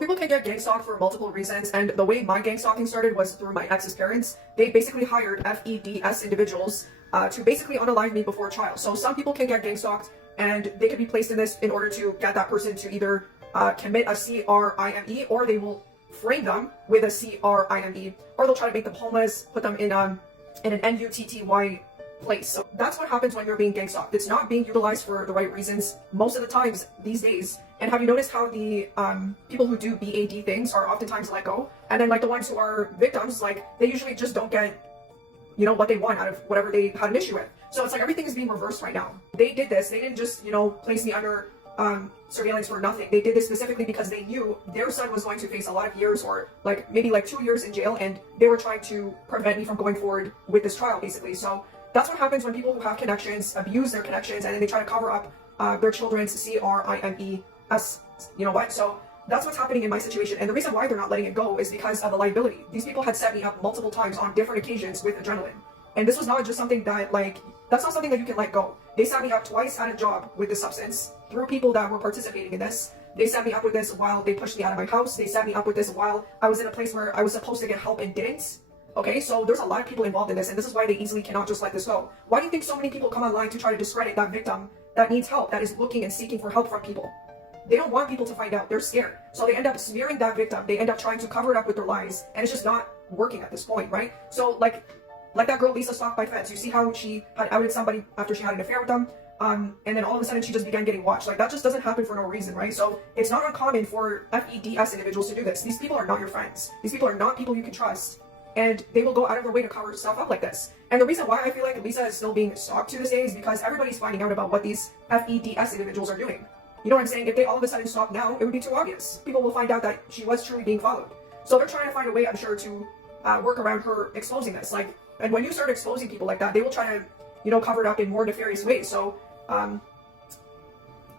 people can get gang stalked for multiple reasons, and the way my gang stalking started was through my ex's parents. They basically hired FEDS individuals to basically unalive me before trial. So some people can get gang stalked, and they can be placed in this in order to get that person to either commit a CRIME, or they will frame them with a CRIME, or they'll try to make them homeless, put them in an NUTTY place. So that's what happens when you're being gang stalked. It's not being utilized for the right reasons most of the times these days. And have you noticed how the people who do BAD things are oftentimes let go? And then like the ones who are victims, like they usually just don't get, you know, what they want out of whatever they had an issue with. So it's like everything is being reversed right now. They did this. They didn't just, you know, place me under surveillance for nothing. They did this specifically because they knew their son was going to face a lot of years, or like maybe like 2 years in jail, and they were trying to prevent me from going forward with this trial, basically. So that's what happens when people who have connections abuse their connections, and then they try to cover up their children's CRIMES, you know what? So that's what's happening in my situation. And the reason why they're not letting it go is because of the liability. These people had set me up multiple times on different occasions with adrenaline. And this was not just something that, like, that's not something that you can let go. They set me up twice at a job with this substance through people that were participating in this. They set me up with this while they pushed me out of my house. They set me up with this while I was in a place where I was supposed to get help and didn't. Okay, so there's a lot of people involved in this, and this is why they easily cannot just let this go. Why do you think so many people come online to try to discredit that victim that needs help, that is looking and seeking for help from people? They don't want people to find out. They're scared. So they end up smearing that victim. They end up trying to cover it up with their lies, and it's just not working at this point, right? So like that girl Lisa stalked by feds. You see how she had outed somebody after she had an affair with them, and then all of a sudden she just began getting watched. Like, that just doesn't happen for no reason, right? So it's not uncommon for FEDS individuals to do this. These people are not your friends. These people are not people you can trust. And they will go out of their way to cover stuff up like this. And the reason why I feel like Lisa is still being stalked to this day is because everybody's finding out about what these FEDS individuals are doing. You know what I'm saying? If they all of a sudden stop now, it would be too obvious. People will find out that she was truly being followed. So they're trying to find a way, I'm sure, to work around her exposing this. Like, and when you start exposing people like that, they will try to, you know, cover it up in more nefarious ways. So I'm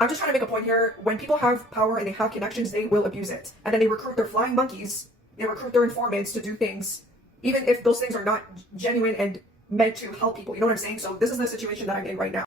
just trying to make a point here. When people have power and they have connections, they will abuse it. And then they recruit their flying monkeys, they recruit their informants to do things, even if those things are not genuine and meant to help people. You know what I'm saying? So this is the situation that I'm in right now.